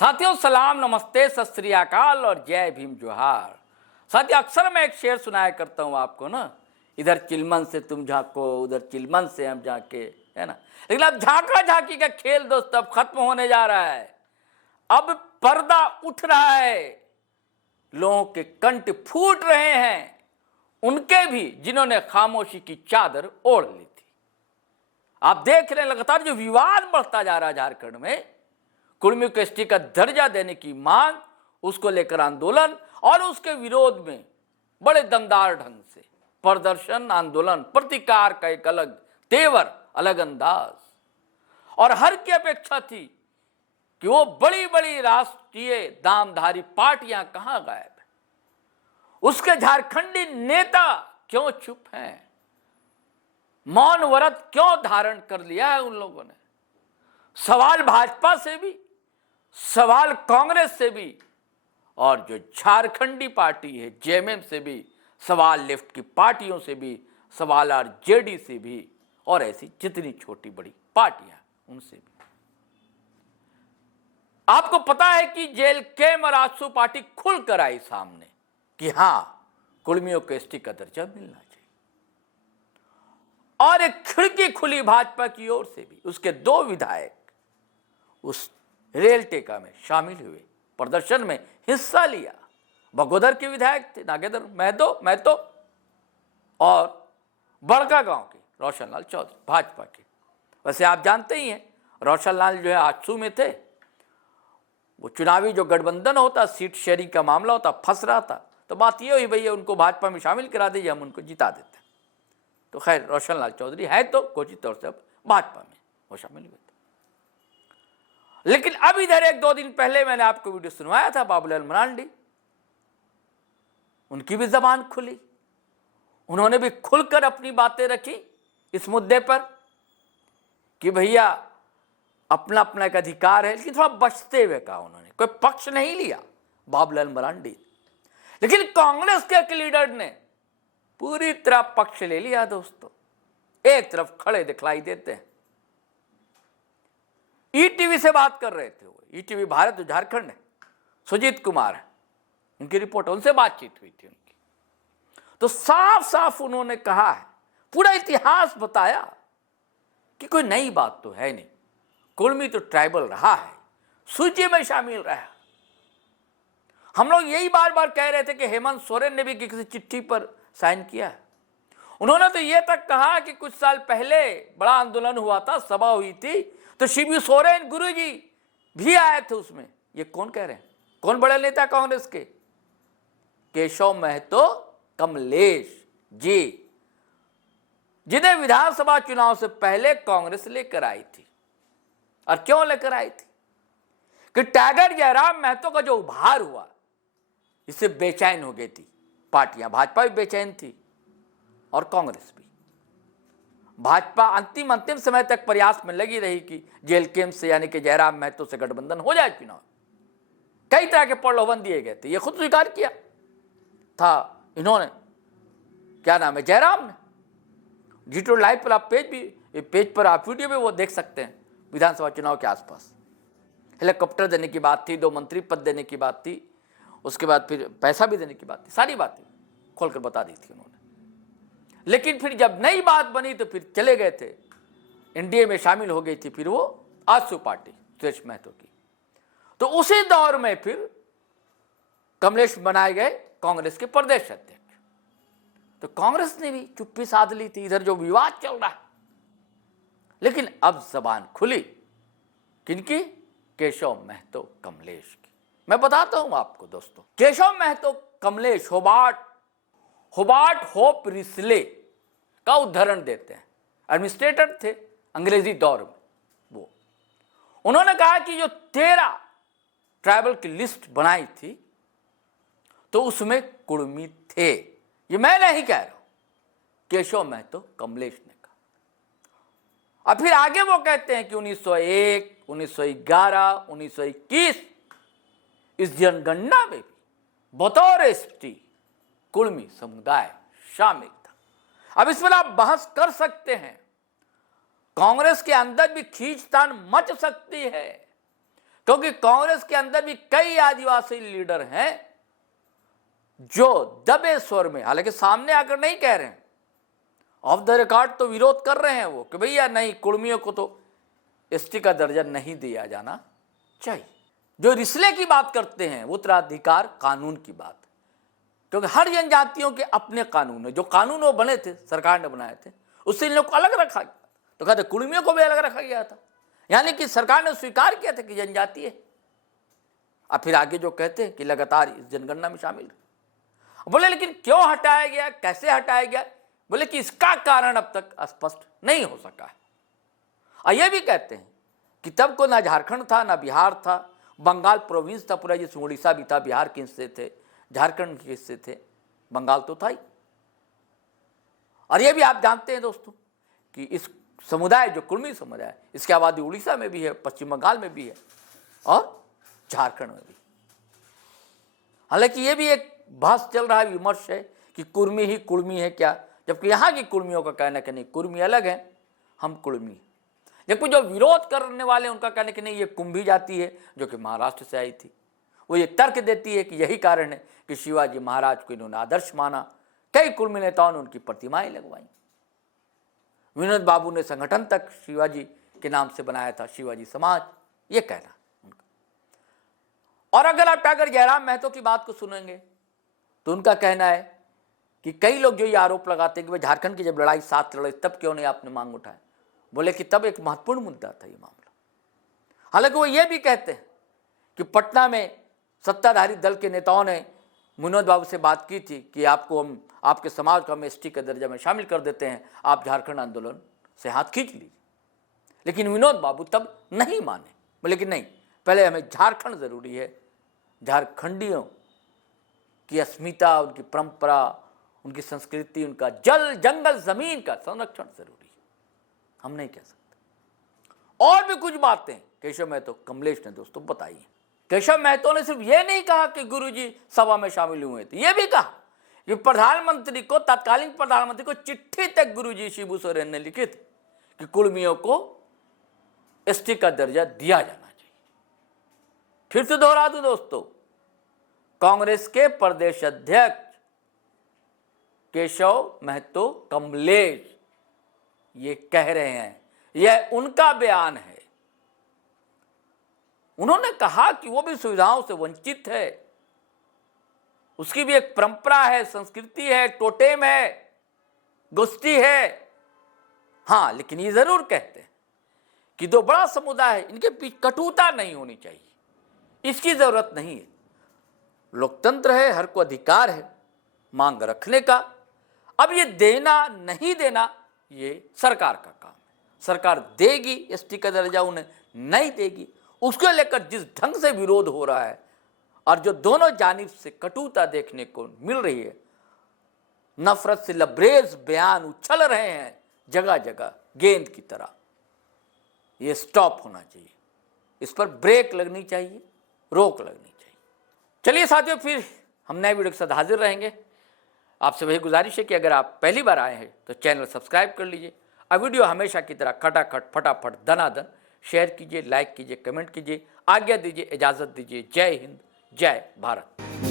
साथियों सलाम, नमस्ते, सत श्री अकाल और जय भीम जोहार। साथियों अक्सर मैं एक शेर सुनाया करता हूँ आपको ना, इधर चिलमन से तुम झांको, उधर चिलमन से हम झांके, है ना। लेकिन अब झांका झांकी का खेल दोस्त अब खत्म होने जा रहा है। अब पर्दा उठ रहा है, लोगों के कंठ फूट रहे हैं, उनके भी जिन्होंने खामोशी की चादर ओढ़ ली थी। आप देख रहे हैं लगातार जो विवाद बढ़ता जा रहा है झारखंड में, कुर्मियों को एसटी का दर्जा देने की मांग, उसको लेकर आंदोलन और उसके विरोध में बड़े दमदार ढंग से प्रदर्शन, आंदोलन, प्रतिकार का एक अलग तेवर, अलग अंदाज। और हर की अपेक्षा थी कि वो बड़ी बड़ी राष्ट्रीय दामधारी पार्टियां कहां गायब है, उसके झारखंडी नेता क्यों चुप हैं, मौन व्रत क्यों धारण कर लिया है उन लोगों ने। सवाल भाजपा से भी, सवाल कांग्रेस से भी, और जो झारखंडी पार्टी है जेएमएम से भी, सवाल लेफ्ट की पार्टियों से भी, सवाल आरजेडी से भी, और ऐसी जितनी छोटी बड़ी पार्टियां उनसे भी। आपको पता है कि जेल के मरासू पार्टी खुलकर आई सामने कि हां, कुर्मियों को एसटी का दर्जा मिलना चाहिए। और एक खिड़की खुली भाजपा की ओर से भी, उसके 2 विधायक उस रेल टेका में शामिल हुए, प्रदर्शन में हिस्सा लिया। बगोदर के विधायक थे नागेंद्र महतो और बड़का गांव के रोशनलाल चौधरी, भाजपा के। वैसे आप जानते ही हैं, रोशनलाल जो है आजसू में थे, वो चुनावी जो गठबंधन होता, सीट शेयरिंग का मामला होता, फंस रहा था। तो बात ये हुई, भैया उनको भाजपा में शामिल करा दीजिए, हम उनको जिता देते हैं। तो खैर रोशनलाल चौधरी है तो घोषित तौर से अब भाजपा में वो शामिल हुए थे। लेकिन अब इधर 1-2 दिन पहले मैंने आपको वीडियो सुनवाया था बाबूलाल मरांडी, उनकी भी जबान खुली, उन्होंने भी खुलकर अपनी बातें रखी इस मुद्दे पर कि भैया अपना अपना एक अधिकार है, लेकिन थोड़ा बचते हुए कहा उन्होंने, कोई पक्ष नहीं लिया बाबूलाल मरांडी। लेकिन कांग्रेस के एक लीडर ने पूरी तरह पक्ष ले लिया दोस्तों, एक तरफ खड़े दिखलाई देते हैं। ईटीवी से बात कर रहे थे वो, ईटीवी भारत जो झारखंड है, सुजीत कुमार है, उनकी रिपोर्ट, उनसे बातचीत हुई थी उनकी। तो साफ साफ उन्होंने कहा है, पूरा इतिहास बताया कि कोई नई बात तो है नहीं, कुर्मी तो ट्राइबल रहा है, सूची में शामिल रहा। हम लोग यही बार बार कह रहे थे कि हेमंत सोरेन ने भी किसी चिट्ठी पर साइन किया है। उन्होंने तो यह तक कहा कि कुछ साल पहले बड़ा आंदोलन हुआ था, सभा हुई थी, तो शिबू सोरेन गुरुजी भी आए थे उसमें। ये कौन कह रहे हैं, कौन बड़े नेता कांग्रेस के? केशव महतो कमलेश जी, जिन्हें विधानसभा चुनाव से पहले कांग्रेस लेकर आई थी। और क्यों लेकर आई थी? कि टाइगर जयराम महतो का जो उभार हुआ, इससे बेचैन हो गई थी पार्टियां, भाजपा भी बेचैन थी और कांग्रेस भी। भाजपा अंतिम समय तक प्रयास में लगी रही कि जेएलके से, यानी कि जयराम महतो से गठबंधन हो जाए चुनाव। कई तरह के प्रलोभन दिए गए थे, ये खुद स्वीकार किया था इन्होंने, क्या नाम है, जयराम ने। जीटो लाइव पर आप पेज पर आप वीडियो में वो देख सकते हैं। विधानसभा चुनाव के आसपास हेलीकॉप्टर देने की बात थी, 2 मंत्री पद देने की बात थी, उसके बाद फिर पैसा भी देने की बात थी, सारी बातें खोलकर बता दी थी उन्होंने। लेकिन फिर जब नई बात बनी तो फिर चले गए थे, एनडीए में शामिल हो गई थी फिर वो आजसू पार्टी सुरेश महतो की। तो उसी दौर में फिर कमलेश बनाए गए कांग्रेस के प्रदेश अध्यक्ष। तो कांग्रेस ने भी चुप्पी साध ली थी, इधर जो विवाद चल रहा है। लेकिन अब जबान खुली, किनकी? केशव महतो कमलेश की। मैं बताता हूं आपको दोस्तों, Keshav Mahato Kamlesh Herbert Hope Risley का उदाहरण देते हैं। एडमिनिस्ट्रेटर थे अंग्रेजी दौर में वो। उन्होंने कहा कि जो 13 ट्राइबल की लिस्ट बनाई थी तो उसमें कुर्मी थे। ये मैं नहीं कह रहा हूं, केशव महतो कमलेश ने कहा। और फिर आगे वो कहते हैं कि 1901, 1911, 1921 इस जनगणना में भी बतौर एसटी कुर्मी समुदाय शामिल था। अब इस पर आप बहस कर सकते हैं, कांग्रेस के अंदर भी खींचतान मच सकती है, क्योंकि कांग्रेस के अंदर भी कई आदिवासी लीडर हैं जो दबे स्वर में, हालांकि सामने आकर नहीं कह रहे हैं, ऑफ द रिकॉर्ड तो विरोध कर रहे हैं वो कि भैया नहीं, कुर्मियों को तो एसटी का दर्जा नहीं दिया जाना चाहिए। जो रिसले की बात करते हैं वो उत्तराधिकार कानून की बात है, क्योंकि हर जनजातियों के अपने कानून है। जो कानून वो बने थे, सरकार ने बनाए थे, उससे इन लोग को अलग रखा गया। तो कहते कुर्मियों को भी अलग रखा गया था, यानी कि सरकार ने स्वीकार किया था कि जनजाति है। अब फिर आगे जो कहते हैं कि लगातार इस जनगणना में शामिल, बोले लेकिन क्यों हटाया गया, कैसे हटाया गया? बोले कि इसका कारण अब तक स्पष्ट नहीं हो सका है। और ये भी कहते हैं कि तब को ना झारखंड था, ना बिहार था, बंगाल प्रोविंस था पूरा, जिसमें उड़ीसा भी था, बिहार के हिस्से थे, झारखंड के हिस्से थे, बंगाल तो था ही। और ये भी आप जानते हैं दोस्तों कि इस समुदाय, जो कुर्मी समुदाय, इसकी आबादी उड़ीसा में भी है, पश्चिम बंगाल में भी है और झारखंड में भी। हालांकि ये भी एक बहस चल रहा है, विमर्श है कि कुर्मी ही कुर्मी है क्या, जबकि यहाँ की कुर्मियों का कहना कि नहीं, कुर्मी अलग है, हम कुर्मी। जबकि जो विरोध करने वाले उनका कहना कि नहीं, ये कुंभी जाति है जो कि महाराष्ट्र से आई थी। वो ये तर्क देती है कि यही कारण है कि शिवाजी महाराज को इन्होंने आदर्श माना, कई कुर्मी नेताओं ने उनकी प्रतिमाएं लगवाई। विनोद बाबू ने संगठन तक शिवाजी के नाम से बनाया था, शिवाजी समाज, ये कहना उनका। और अगर जयराम महतो की बात को सुनेंगे तो उनका कहना है कि कई लोग जो ये आरोप लगाते हैं कि भाई झारखंड की जब लड़ाई साथ लड़े तब क्यों नहीं आपने मांग उठाए, बोले कि तब एक महत्वपूर्ण मुद्दा था ये मामला। हालांकि वो ये भी कहते हैं कि पटना में सत्ताधारी दल के नेताओं ने विनोद बाबू से बात की थी कि आपको हम, आपके समाज को हम एसटी के दर्जा में शामिल कर देते हैं, आप झारखंड आंदोलन से हाथ खींच लीजिए। लेकिन विनोद बाबू तब नहीं माने, बोले कि नहीं, पहले हमें झारखंड जरूरी है, झारखंडियों की अस्मिता, उनकी परंपरा, उनकी संस्कृति, उनका जल जंगल जमीन का संरक्षण जरूरी है, हम नहीं कह सकते। और भी कुछ बातें केशव महतो, कमलेश ने दोस्तों बताई है। केशव महतो ने सिर्फ ये नहीं कहा कि गुरुजी सभा में शामिल हुए थे, ये भी कहा कि प्रधानमंत्री को, तत्कालीन प्रधानमंत्री को चिट्ठी तक गुरुजी शिबू सोरेन ने लिखी थी कि कुर्मियों को एसटी का दर्जा दिया जाना चाहिए। फिर से दोहरा दूं दोस्तों, कांग्रेस के प्रदेश अध्यक्ष केशव महतो कमलेश ये कह रहे हैं, यह उनका बयान है। उन्होंने कहा कि वो भी सुविधाओं से वंचित है, उसकी भी एक परंपरा है, संस्कृति है, टोटेम है, गोष्ठी है। हाँ, लेकिन ये जरूर कहते हैं कि दो बड़ा समुदाय है, इनके बीच कटुता नहीं होनी चाहिए, इसकी जरूरत नहीं है। लोकतंत्र है, हर को अधिकार है मांग रखने का। अब ये देना नहीं देना ये सरकार का काम है। सरकार देगी एसटी का दर्जा, उन्हें नहीं देगी, उसको लेकर जिस ढंग से विरोध हो रहा है और जो दोनों जानिब से कटुता देखने को मिल रही है, नफरत से लबरेज बयान उछल रहे हैं जगह जगह गेंद की तरह, ये स्टॉप होना चाहिए, इस पर ब्रेक लगनी चाहिए, रोक लगनी चाहिए। चलिए साथियों, फिर हम नए वीडियो के साथ हाजिर रहेंगे। आपसे वही गुजारिश है कि अगर आप पहली बार आए हैं तो चैनल सब्सक्राइब कर लीजिए। अब वीडियो हमेशा की तरह खटाखट फटाफट दनादन शेयर कीजिए, लाइक कीजिए, कमेंट कीजिए। आज्ञा दीजिए, इजाज़त दीजिए। जय हिंद, जय भारत।